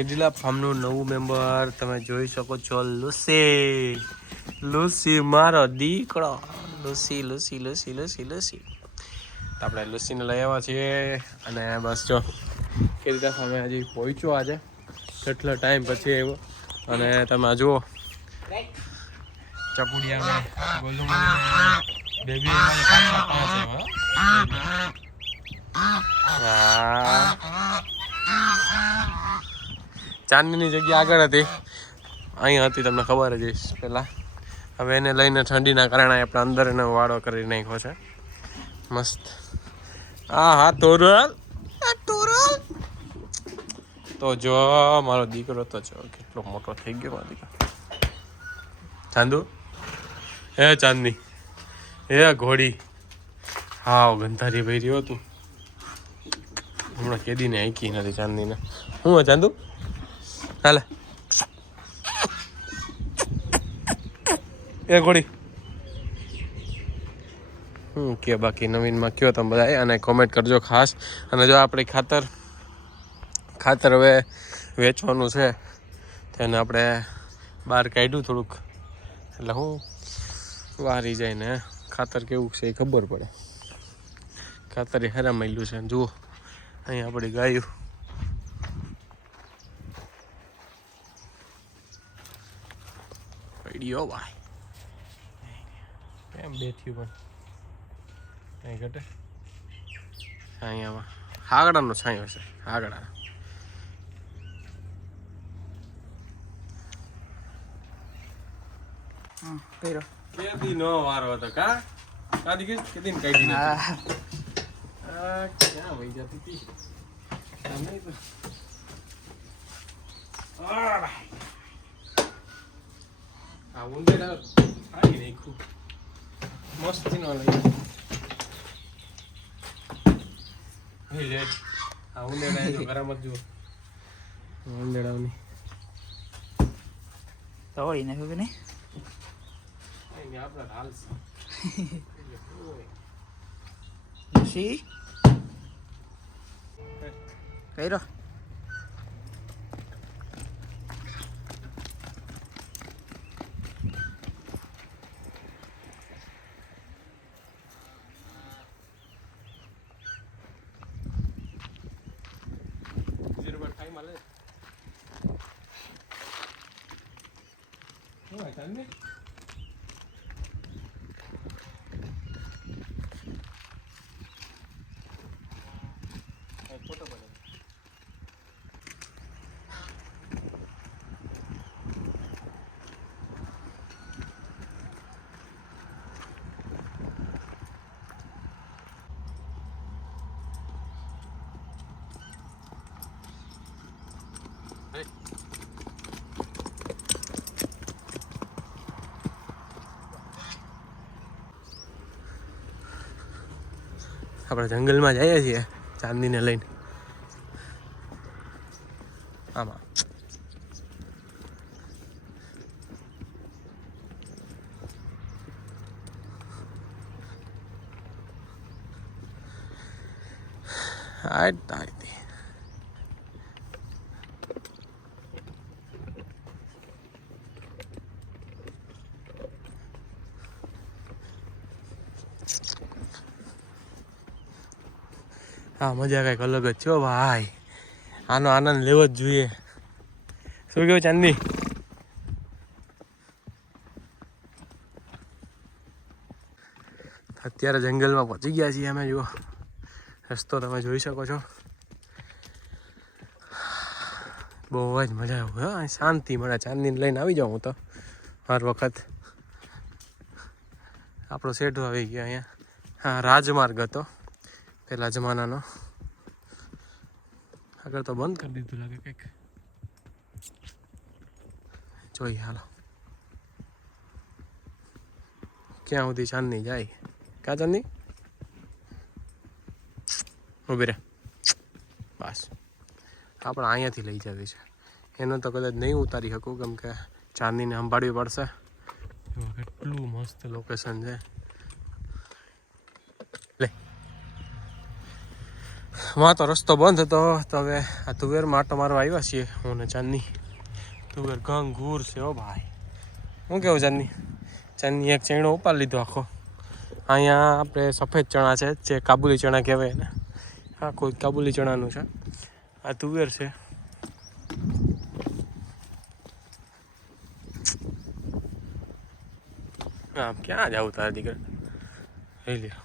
કેડીલા ફાર્મનું નવું મેમ્બર તમે જોઈ શકો છો. લુસી. લુસી મારો દીકરો. Lucy Lucy Lucy Lucy Lucy. આપણે લુસીને લઈ આવ્યા છીએ. અને બસ જો કે રીતે અમે હજી પહોંચ્યો આજે. કેટલો ટાઈમ પછી આવ્યો. અને તમે જુઓ. ચપુડિયા ચાંદનીની જગ્યા આગળ હતી. અહીં હતી, તમને ખબર જ પહેલાં હવે એને લઈને ઠંડીના કારણે આપણે અંદર એનો વાળો કરી નાખ્યો છે. મસ્ત. હા હા, તોરલ. તોરલ. તો જો, મારો દીકરો તો જો, કેટલો મોટો થઈ ગયો મારો દીકરો. ચાંદુ. હે ચાંદની. હે ઘોડી. હાવ ગંધારી ભાઈ રહ્યો તું હમણાં કેદીને આંકી નથી ચાંદીને હું હે ચાંદુ? હાલે. એ ઘોડી હું કે બાકી નવીનમાં કયો તમે બધા? અને કોમેન્ટ કરજો ખાસ. અને જો આપણે ખાતર ખાતર હવે વેચવાનું છે, તેને આપણે બહાર કાઢ્યું થોડુંક. એટલે હું વારી જાય ને ખાતર કેવું છે એ ખબર પડે. ખાતર હેરા મળ્યું છે. જુઓ અહીં આપણી ગાયું. પડીયો ભાઈ કેમ બેઠ્યું પણ? અહીં ઘટે? છાયામાં હાગડાનો છાંયો છે હાગડા. કર્યો કેદી નો વારો હતો કા? કાદી કે કેદી ને કાઢી આ ક્યાં વહી જતી હતી? આ તો. આ ઉંદેડા ખાઈ નાખ્યું. મસ્તી નો લઈ હે લે. આ ઉંદેડા એ જો ઘરમાં જ જુઓ. ઉંદેડાઓની. તોડી નાખ્યું કે નહીં? આપણે હાલ કઈ કર્યો? શું હોય ચાંદની ફોટો પડે આપણે જંગલમાં જઈએ છીએ ચાંદીને લઈને. આમાં. હાય તારી હા, મજા કંઈક અલગ જ છો ભાઈ. આનો આનંદ લેવો જ જોઈએ. શું કેવું ચાંદની અત્યારે જંગલમાં પહોંચી ગયા છીએ અમે, જુઓ. રસ્તો તમે જોઈ શકો છો. બહુ જ મજા આવે હા. શાંતિ મળે. ચાંદનીને લઈને આવી જાઉં હું તો, હર વખત. આપણો શેઠો આવી ગયો અહીંયા. હા, રાજમાર્ગ હતો. પેલા જમાનાનો. આગળ તો બંધ કરી દીધું લાગે કંઈક. જોઈએ હાલો. ક્યાં સુધી ચાંદની જાય? ક્યાં ચાંદની? ઊભી રહે બસ. આપણે અહીંયાથી લઈ જવી છે. એનો તો કદાચ નહીં ઉતારી શકું કેમ કે ચાંદનીને સંભાળવી પડશે. કેટલું મસ્ત લોકેશન છે. વાં તો રસ્તો બંધ હતો. તો હવે આ તુવેરમાં આટો મારવા આવ્યા છીએ હું ને ચાંદની. તુવેર ઘંઘૂર છે ઓ ભાઈ. હું કેવું ચાંદની? ચાંદની એક ચણો ઉપાડી લીધો આખો. અહીંયા આપણે સફેદ ચણા છે, જે કાબુલી ચણા કહેવાય ને હા કોઈ કાબુલી ચણાનું છે. આ તુવેર છે. આમ ક્યાં જાવું તારા દીકરા? લઈ લ્યો.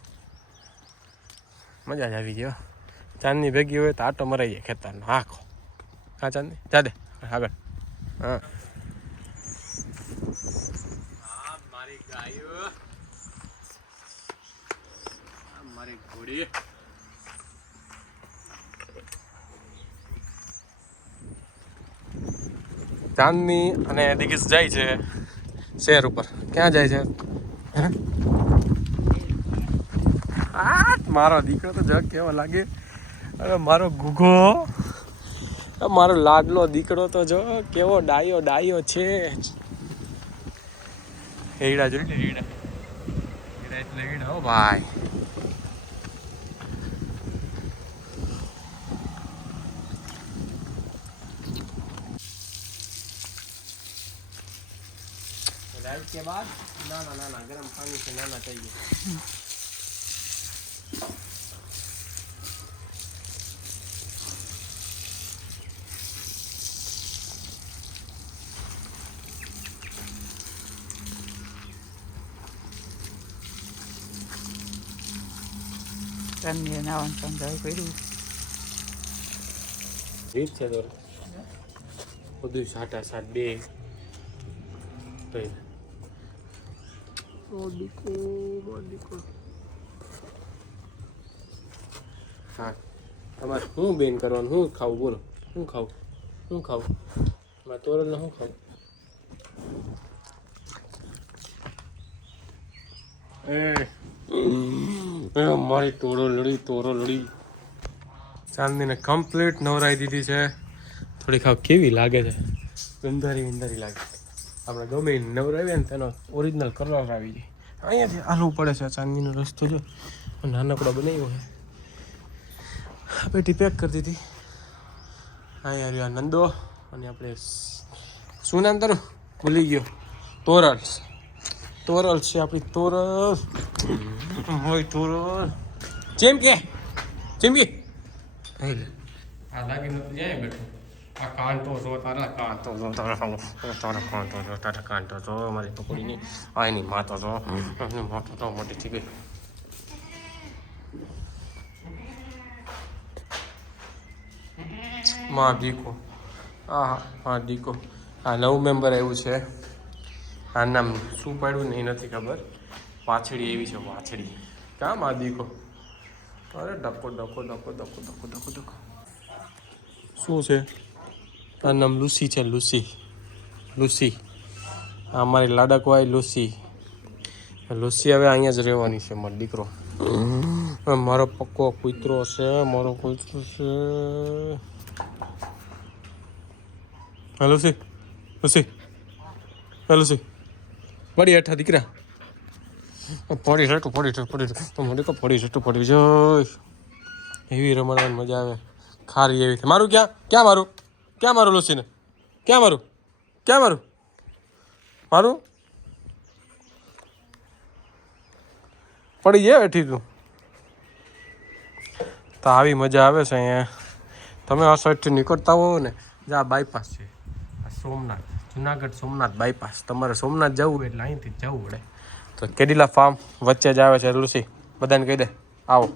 મજા જ આવી ગયો ચાંદની ભેગી હોય તો આટો મરાઈ જાય ખેતરનો. આખો હા ચાંદની? જાદે આગળ. હા. મારી ગાયો. મારી ઘોડી. ચાંદની અને દિગીસ જાય છે શહેર ઉપર. ક્યાં જાય છે? મારો દીકરો તો જગ કેવો લાગે. અરે મારો ગુગો. મારો લાડલો દીકરો તો જો કેવો ડાયો ડાયો છે. રેડા જોઈ ને રેડા રેડા એટલે રેડા હો ભાઈ. કે બાદ? ના ના ના ગરમ પાણી છે નાના થઈ ગયા. ચાંદની નાવાનું સમજાવી કર્યું રીત છે તો બધું સાટા સાત બે હા. તમારે શું બેન કરવાનું? શું ખાવું? બોલો. શું ખાવું? શું ખાવું? મારે તોરણ શું ખાવું? એ મારી તોરો લડી તોરો લડી. ચાંદીને કમ્પ્લીટ નવરાઈ દીધી છે. થોડીક ખાવ કેવી લાગે છે? ગંધારી ગંધારી લાગે. આપણે ગમે નવરાવીએ ને તેનો ઓરિજિનલ કલર આવી જાય. અહીંયાથી હાલવું પડે છે ચાંદીનો રસ્તો, જો. નાનકડો બનાવ્યો છે. પેટી પેક કરી દીધી. અહીંયા રહ્યો આ નંદો અને આપણે શું નામ તારું? ભૂલી ગયો. તોરલ્સ તોરલ્સ છે આપણી તોરલ. હોય થોડો જેમ કે જેમ કે. આ લાગીને જાય બેઠો. આ કાંટો છો તારા કાંટો છો તારા તારા કાંટો છો તારા કાંટો છો મારી પકોડીની આ એની માતો છો એની માતો તો મોટી થઈ ગઈ. માં દીકો. આ હા દીકો. આ નવું મેમ્બર આવ્યું છે. આ નામ શું પાડ્યું ને એ નથી ખબર. વાછડી એવી છે, વાછડી. કામ આ દીકો અરે ડકો ડકો ડકો ડકો ડકો ડકો ડકો. શું છે? આ નામ લુસી છે, લુસી. લુસી. આ મારી લાડકવાઈ લુસી. લુસી હવે અહીંયા જ રહેવાની છે, મારો દીકરો. મારો પક્કો કૂતરો છે, મારો કૂતરો છે. હા, લુસી. લુસી. હા, લુસી. વળી હેઠા દીકરા. પડી છે પડી છે પડી છે. તો મને કહો પડી પડી જાય એવી રમણવાની મજા આવે. ખારી એવી છે મારું ક્યાં? ક્યાં મારું? ક્યાં મારું લુસીને? ક્યાં મારું? ક્યાં મારું? મારું? પડી જાય બેઠી તું. તો આવી મજા આવે છે અહીંયા. તમે આ સાઈડથી નીકળતા હો ને, જે આ બાયપાસ છે. આ સોમનાથ, જુનાગઢ સોમનાથ બાયપાસ તમારે સોમનાથ જવું એટલે અહીંથી જવું પડે. તો કેડીલા ફાર્મ વચ્ચે જ આવે છે લુસી બધાને કહી દે. આવો.